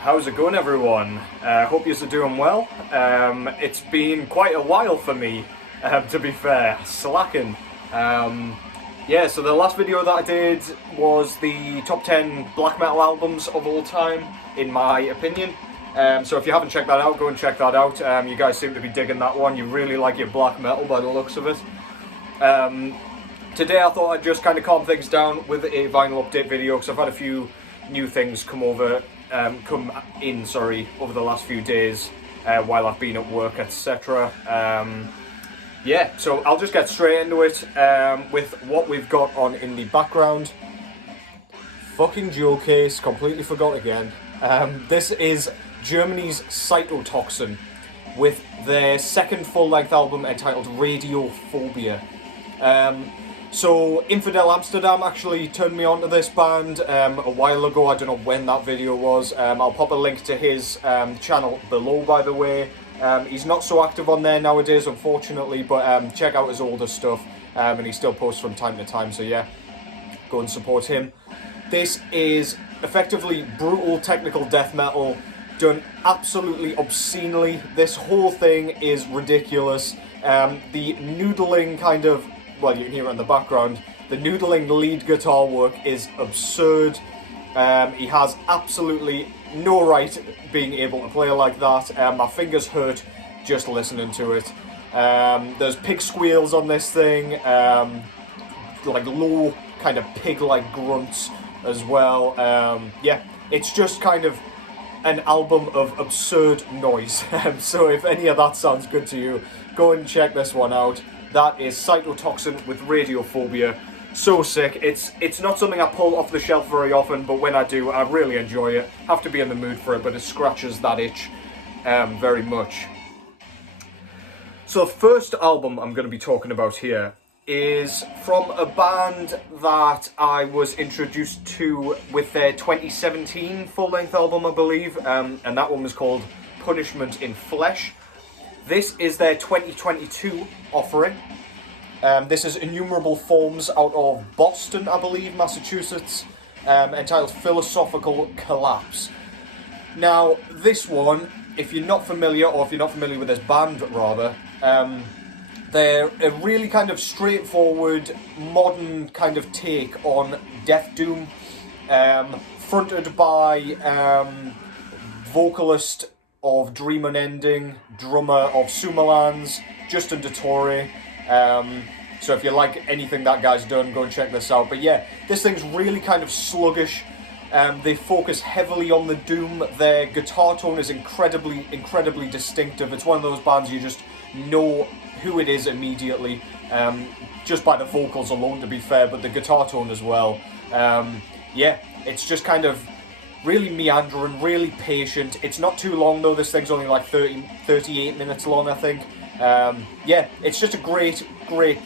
How's it going, everyone? Hope you're doing well. It's been quite a while for me, to be fair, slacking. So the last video that I did was the top 10 black metal albums of all time, in my opinion. So if you haven't checked that out, go and check that out. You guys seem to be digging that one. You really like your black metal by the looks of it. Today I thought I'd just kind of calm things down with a vinyl update video, because I've had a few new things come in over the last few days while I've been at work, etc. So I'll just get straight into it with what we've got on in the background. Fucking jewel case, completely forgot again. This is Germany's Cytotoxin with their second full-length album entitled Radiophobia. So Infidel Amsterdam actually turned me on to this band a while ago. I don't know when that video was. I'll pop a link to his channel below, by the way. He's not so active on there nowadays, unfortunately, but check out his older stuff, and he still posts from time to time, so yeah, go and support him. This is effectively brutal technical death metal, done absolutely obscenely. This whole thing is ridiculous. The noodling kind of, well, you can hear it in the background, the noodling lead guitar work is absurd. He has absolutely no right being able to play like that. My fingers hurt just listening to it. There's pig squeals on this thing, like low kind of pig-like grunts as well. It's just kind of an album of absurd noise. So if any of that sounds good to you, go and check this one out. That is Cytotoxin with Radiophobia. So sick. It's not something I pull off the shelf very often, but when I do, I really enjoy it. Have to be in the mood for it, but it scratches that itch very much. So the first album I'm going to be talking about here is from a band that I was introduced to with their 2017 full-length album, I believe, and that one was called Punishment in Flesh. This is their 2022 offering. This is Innumerable Forms out of Boston, I believe, Massachusetts, entitled Philosophical Collapse. Now, this one, if you're not familiar, or if you're not familiar with this band, rather, they're a really kind of straightforward, modern kind of take on death doom, fronted by vocalist of Dream Unending, drummer of Sumalands, Justin DeTore. So if you like anything that guy's done, go and check this out. But yeah, this thing's really kind of sluggish. They focus heavily on the doom. Their guitar tone is incredibly distinctive. It's one of those bands you just know who it is immediately, just by the vocals alone, to be fair, but the guitar tone as well. It's just kind of really meandering, really patient. It's not too long though. This thing's only like 38 minutes long, I think. It's just a great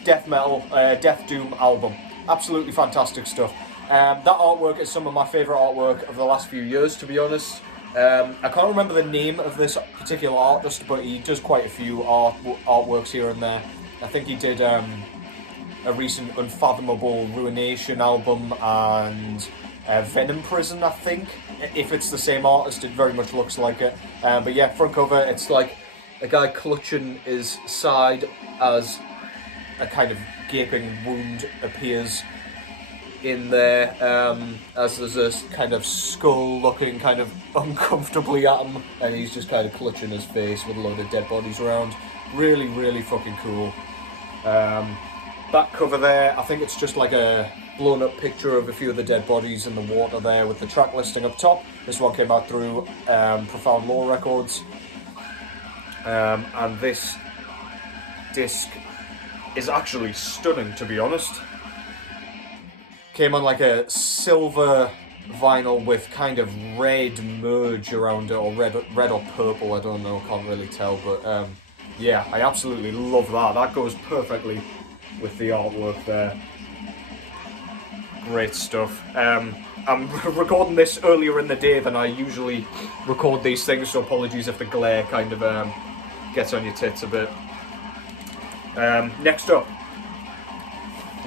death metal, death doom album. Absolutely fantastic stuff. That artwork is some of my favourite artwork of the last few years, to be honest. I can't remember the name of this particular artist, but he does quite a few artworks here and there. I think he did a recent Unfathomable Ruination album and Venom Prison, I think. If it's the same artist, it very much looks like it. But yeah, front cover, it's like a guy clutching his side as a kind of gaping wound appears in there, as there's this kind of skull looking kind of uncomfortably at him, and he's just kind of clutching his face with a load of dead bodies around. Really, really fucking cool. Back cover there, I think it's just like a blown up picture of a few of the dead bodies in the water there with the track listing up top. This one came out through Profound Law Records. And this disc is actually stunning, to be honest. Came on like a silver vinyl with kind of red merge around it, or red or purple, I don't know, can't really tell, but I absolutely love that. That goes perfectly with the artwork there. Great stuff. I'm recording this earlier in the day than I usually record these things, so apologies if the glare kind of gets on your tits a bit. Next up,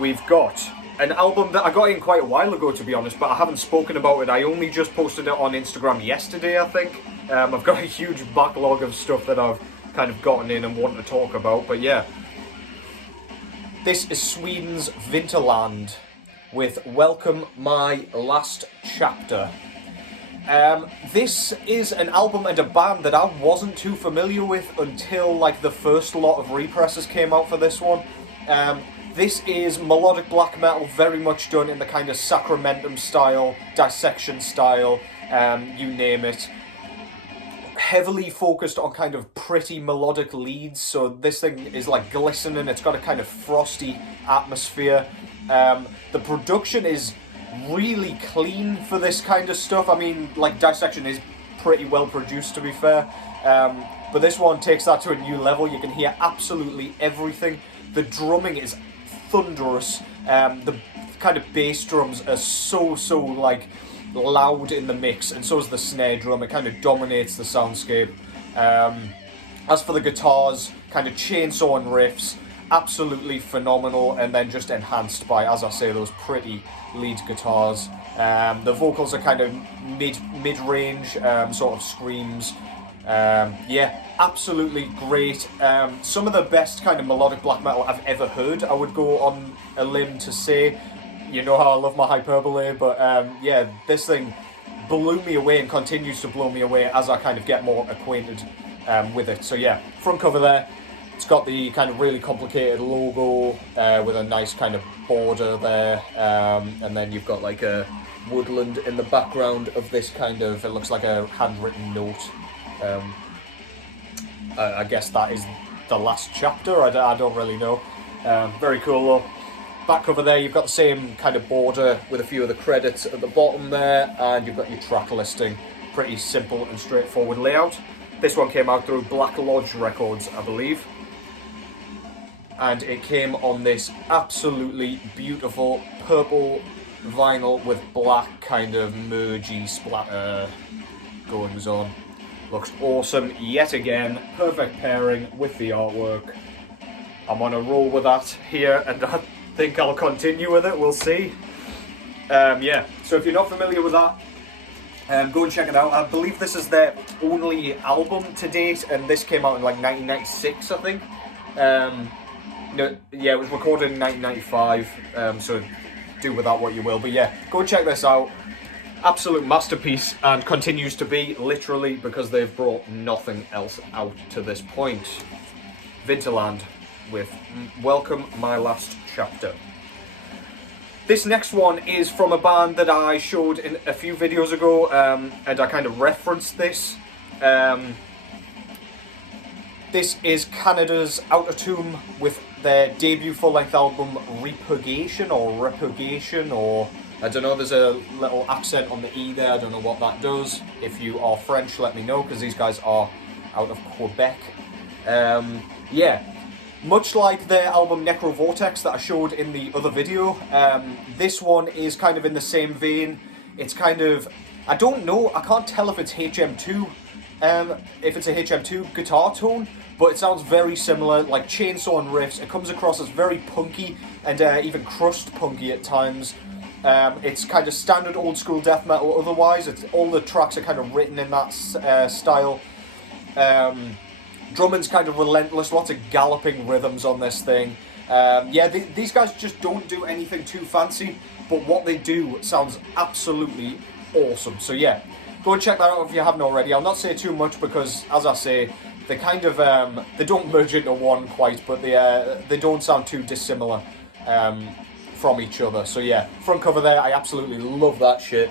we've got an album that I got in quite a while ago, to be honest, but I haven't spoken about it. I only just posted it on Instagram yesterday, I think. I've got a huge backlog of stuff that I've kind of gotten in and want to talk about, but yeah. This is Sweden's Vinterland with Welcome My Last Chapter. This is an album and a band that I wasn't too familiar with until like the first lot of represses came out for this one. This is melodic black metal, very much done in the kind of Sacramentum style, Dissection style, you name it. Heavily focused on kind of pretty melodic leads, so this thing is like glistening, it's got a kind of frosty atmosphere. The production is really clean for this kind of stuff. I mean, like, Dissection is pretty well produced, to be fair, but this one takes that to a new level. You can hear absolutely everything. The drumming is thunderous. The kind of bass drums are so like loud in the mix, and so is the snare drum. It kind of dominates the soundscape. As for the guitars, kind of chainsaw riffs, absolutely phenomenal, and then just enhanced by, as I say, those pretty lead guitars. The vocals are kind of mid-range, sort of screams. Yeah, absolutely great. Some of the best kind of melodic black metal I've ever heard, I would go on a limb to say. You know how I love my hyperbole, but yeah, this thing blew me away and continues to blow me away as I kind of get more acquainted with it. So yeah, front cover there, it's got the kind of really complicated logo with a nice kind of border there, and then you've got like a woodland in the background of this kind of, it looks like a handwritten note. I guess that is the last chapter, I don't really know. Very cool though. Back cover there, you've got the same kind of border with a few of the credits at the bottom there, and you've got your track listing. Pretty simple and straightforward layout. This one came out through Black Lodge Records, I believe. And it came on this absolutely beautiful purple vinyl with black kind of mergy splatter goings on. Looks awesome yet again. Perfect pairing with the artwork. I'm on a roll with that here, and I think I'll continue with it, we'll see. Yeah, so if you're not familiar with that, go and check it out. I believe this is their only album to date, and this came out in like 1996, I think. No, yeah, it was recorded in 1995, so do with that what you will. But yeah, go and check this out. Absolute masterpiece, and continues to be, literally, because they've brought nothing else out to this point. Vinterland with Welcome My Last Chapter. This next one is from a band that I showed in a few videos ago, and I kind of referenced this. This is Canada's Outre with their debut full-length album Répurgation, or I don't know, there's a little accent on the E there, I don't know what that does. If you are French, let me know, because these guys are out of Quebec. Yeah, much like their album Necrovortex that I showed in the other video, this one is kind of in the same vein. It's kind of, I don't know, I can't tell if it's HM2, if it's a HM2 guitar tone, but it sounds very similar, like chainsaw and riffs. It comes across as very punky, and even crust punky at times. It's kind of standard old school death metal otherwise. All the tracks are kind of written in that style. Drumming's kind of relentless, lots of galloping rhythms on this thing. Yeah, these guys just don't do anything too fancy, but what they do sounds absolutely awesome. So yeah, go and check that out if you haven't already. I'll not say too much because, as I say, they kind of, they don't merge into one quite, but they don't sound too dissimilar from each other. So yeah, front cover there, I absolutely love that shit.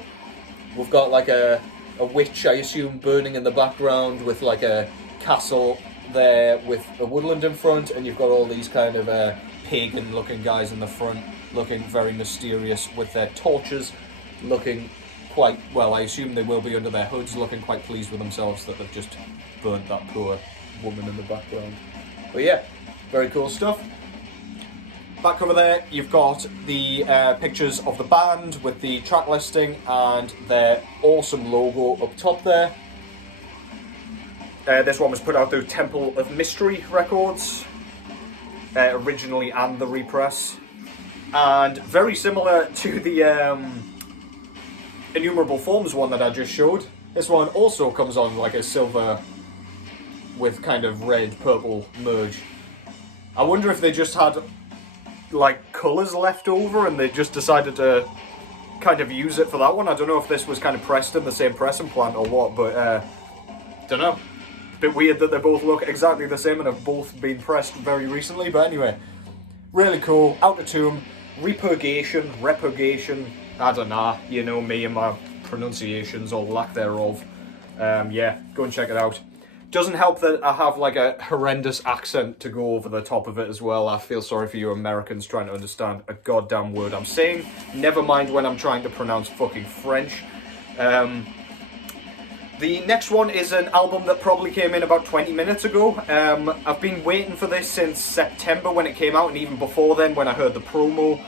We've got like a witch, I assume, burning in the background with like a castle there with a woodland in front, and you've got all these kind of pagan looking guys in the front looking very mysterious with their torches, looking quite, well, I assume they will be under their hoods, looking quite pleased with themselves that they've just burnt that poor woman in the background. But yeah, very cool stuff. Back over there, you've got the pictures of the band with the track listing and their awesome logo up top there. This one was put out through Temple of Mystery Records, originally, and the repress. And very similar to the Innumerable Forms one that I just showed, this one also comes on like a silver with kind of red purple merge. I wonder if they just had like colours left over and they just decided to kind of use it for that one. I don't know if this was kind of pressed in the same pressing plant or what, but don't know. Bit weird that they both look exactly the same and have both been pressed very recently, but anyway, really cool. Outre Tombe, Répurgation, I don't know, you know me and my pronunciations or lack thereof. Yeah, go and check it out. Doesn't help that I have like a horrendous accent to go over the top of it as well. I feel sorry for you Americans trying to understand a goddamn word I'm saying. Never mind when I'm trying to pronounce fucking French. The next one is an album that probably came in about 20 minutes ago. I've been waiting for this since September when it came out, and even before then when I heard the promo.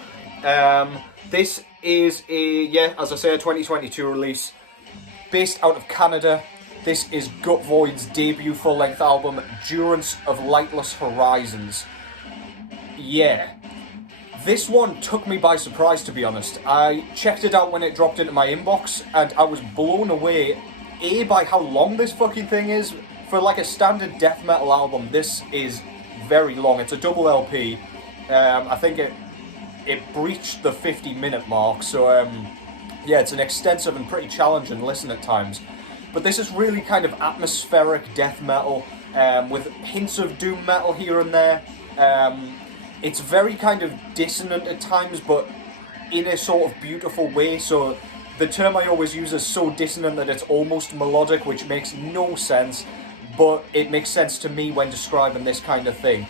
This is as I say, a 2022 release, based out of Canada. This is Gutvoid's debut full-length album, Durance of Lightless Horizons. Yeah. This one took me by surprise, to be honest. I checked it out when it dropped into my inbox, and I was blown away, A, by how long this fucking thing is. For like a standard death metal album, this is very long. It's a double LP. I think it breached the 50-minute mark, so yeah, it's an extensive and pretty challenging listen at times. But this is really kind of atmospheric death metal, with hints of doom metal here and there. It's very kind of dissonant at times, but in a sort of beautiful way. So the term I always use is so dissonant that it's almost melodic, which makes no sense, but it makes sense to me when describing this kind of thing.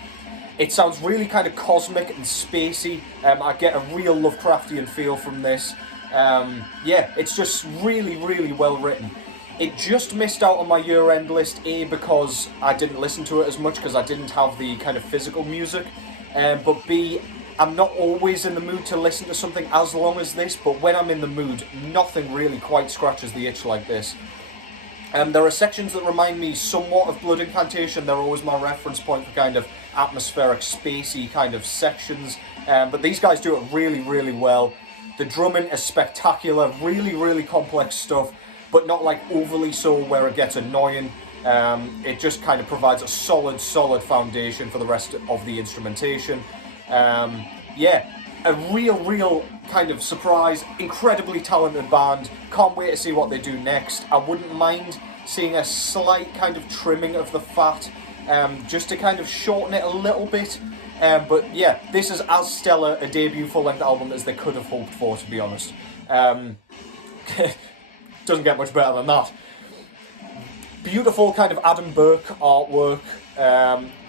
It sounds really kind of cosmic and spacey. I get a real Lovecraftian feel from this. Yeah, it's just really, really well written. It just missed out on my year-end list, A, because I didn't listen to it as much because I didn't have the kind of physical music, but B, I'm not always in the mood to listen to something as long as this, but when I'm in the mood, nothing really quite scratches the itch like this. There are sections that remind me somewhat of Blood Incantation. They're always my reference point for kind of atmospheric, spacey kind of sections, but these guys do it really, really well. The drumming is spectacular, really, really complex stuff, but not like overly so where it gets annoying. It just kind of provides a solid foundation for the rest of the instrumentation. Yeah, a real kind of surprise, incredibly talented band. Can't wait to see what they do next. I wouldn't mind seeing a slight kind of trimming of the fat, just to kind of shorten it a little bit. But yeah, this is as stellar a debut full-length album as they could have hoped for, to be honest. Doesn't get much better than that. Beautiful kind of Adam Burke artwork,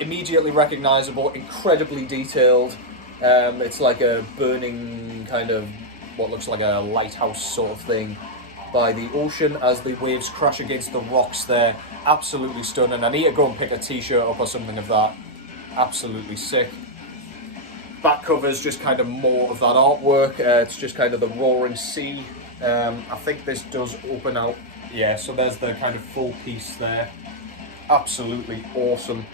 immediately recognisable, incredibly detailed. It's like a burning kind of, what looks like a lighthouse sort of thing by the ocean as the waves crash against the rocks there. Absolutely stunning. I need to go and pick a t-shirt up or something of that. Absolutely sick. Back cover's just kind of more of that artwork. It's just kind of the roaring sea. I think this does open out. Yeah, so there's the kind of full piece there. Absolutely awesome.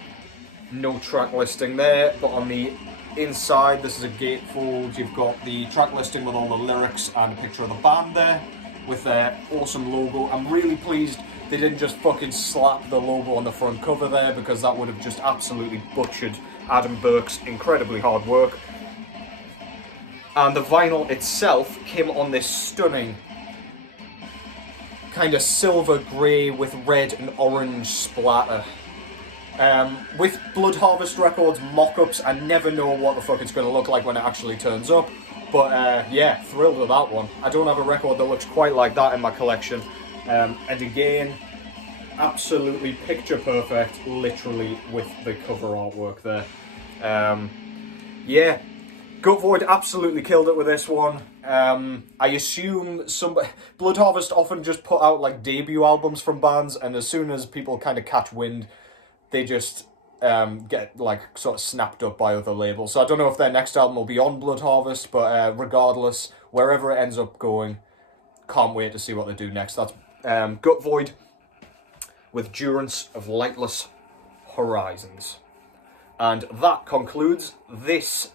No track listing there, but on the inside, this is a gatefold. You've got the track listing with all the lyrics and a picture of the band there with their awesome logo. I'm really pleased they didn't just fucking slap the logo on the front cover there, because that would have just absolutely butchered Adam Burke's incredibly hard work. And the vinyl itself came on this stunning kind of silver grey with red and orange splatter. With Blood Harvest Records mock-ups, I never know what the fuck it's going to look like when it actually turns up. But yeah, thrilled with that one. I don't have a record that looks quite like that in my collection. And again, absolutely picture perfect, literally, with the cover artwork there. Yeah, Gutvoid absolutely killed it with this one. I assume Blood Harvest often just put out like debut albums from bands, and as soon as people kind of catch wind, they just get like sort of snapped up by other labels. So I don't know if their next album will be on Blood Harvest, but regardless, wherever it ends up going, can't wait to see what they do next. That's Gutvoid with Durance of Lightless Horizons. And that concludes this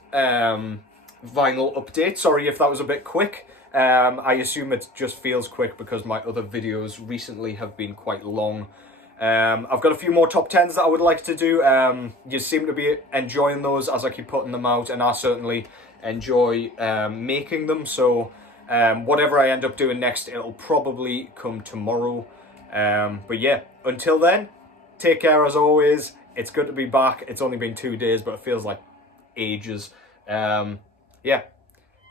vinyl update. Sorry if that was a bit quick. I assume it just feels quick because my other videos recently have been quite long. I've got a few more top 10s that I would like to do. You seem to be enjoying those as I keep putting them out, and I certainly enjoy making them. So whatever I end up doing next, it'll probably come tomorrow. But yeah, until then, take care as always. It's good to be back. It's only been 2 days, but it feels like ages. Yeah,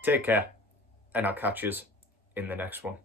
take care, and I'll catch you in the next one.